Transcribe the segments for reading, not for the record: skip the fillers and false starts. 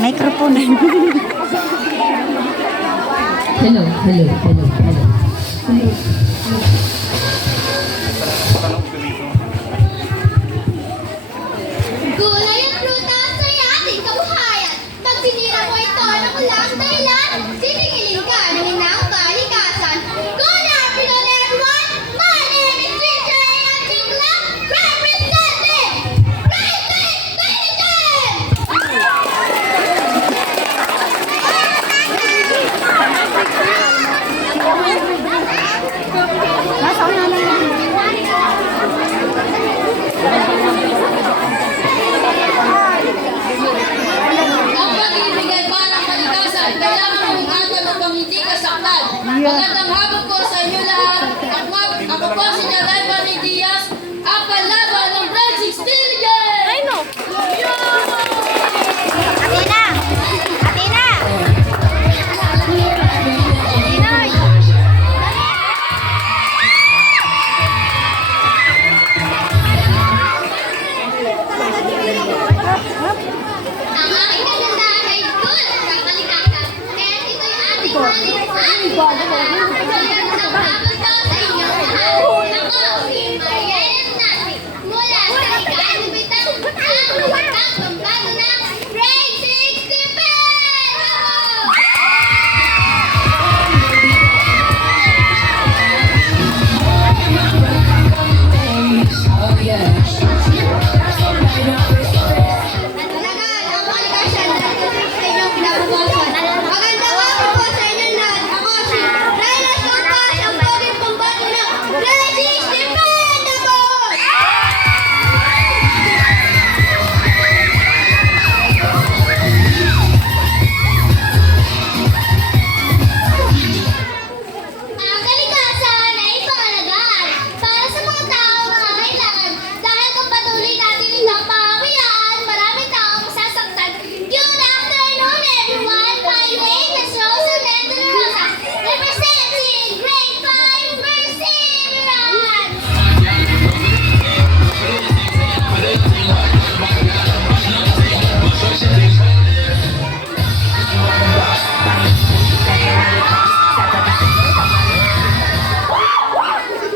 Microphone. Hello. Gulay at prutas ay ating kabuhayan. Pag sinira mo ito ng walang dahilan, sisigilin ka ng inang kalikasan. Good afternoon, everyone! My name is Richard and I'm Chukla, representing Great Intelligence! Nasa una na yan. Ang pag-ibig ay parang kalikasan. Kailangan mong ingatan upang hindi kasaktan. Magandang hapon po sa inyo lahat. Ako po si Jalan Mari Diaz, ang palaban ng Brand 16 Legend! Ay no! Athena! Athena! Ang aking kagandahan ay tulad ng kalikasan. Kaya ito'y ating malinis. Magandang hapon po sa inyo lahat. Ako si Mariana Nasi. Mula sa ikalubitan ang walang pambago ng Grade 6 Defense! Talaga, ang kalikasan dahil sa inyong pinapabawasan. Magandang hapon po sa inyo lahat. Ako si Reyna Sopas, ang poging pambato ng Grade 6 Defendables! Ang kalikasan ay pangalagaan para sa mga tao nangangailangan dahil kung patuloy natin itong pamamayaan, maraming tao masasaktan. Good afternoon, everyone! My name is Rosa Mendez Rosa, representing Grade 5 Perseverance!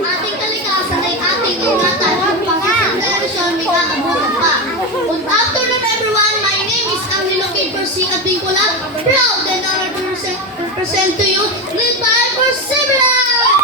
Ating kalikasan ay ating ingatan upang isang generasyon may kakabutan pa. Good afternoon, everyone. My name is Angelo K. Persica Bicola. Proud and honored to present to you Grade 5 Perseverance!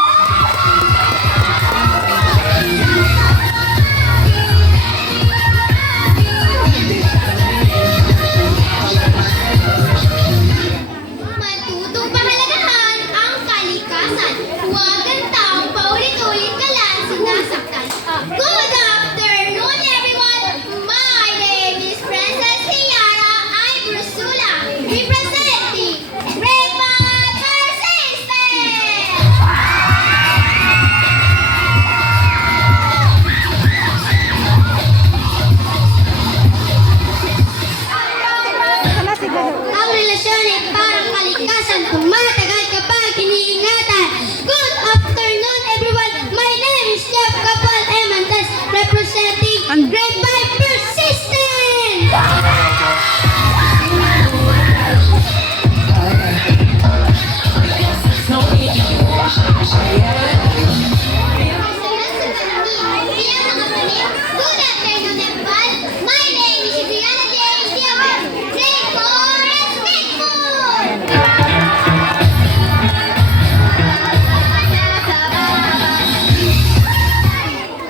Matutong pahalagahan ang kalikasan. Huwag ang taong paulit-ulit ka lang sinasaktan. Good afternoon, everyone! My name is Princess Hiara I. Brusula, representing Grade 5 Persistence! Sana siguro. Ang relasyon ay parang kalikasan kung matagal kapag iniingatan. Good afternoon, everyone! My name is Jeff Capal Emantes, representing Grade 5 Persistence! Good afternoon, everyone! My name is Adriana James Diabel, Grade 4 Respectful!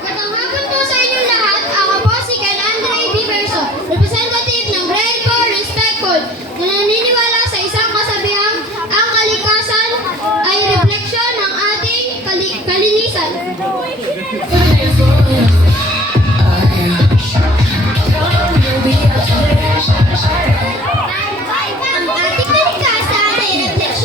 Magandang hapon po sa inyo lahat. Ako po si Ken Andre Diverso, representative ng Grade 4 Respectful, na naniniwala sa isang kasabihang ang kalikasan ay refleksyon ng ating kalinisan. Ang ating kalikasan ay refleksyon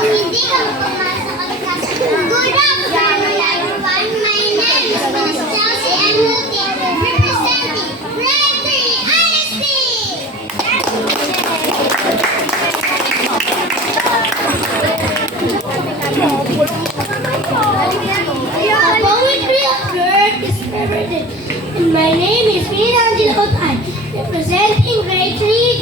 Kung hindi ka pumasa sa kalikasan. Good afternoon, everyone. My name is Miss Chelsea Emilty, representing Grade 3 Honesty. The poetry of Earth is perverted, and my name is Mina Angelotay, representing Grade 3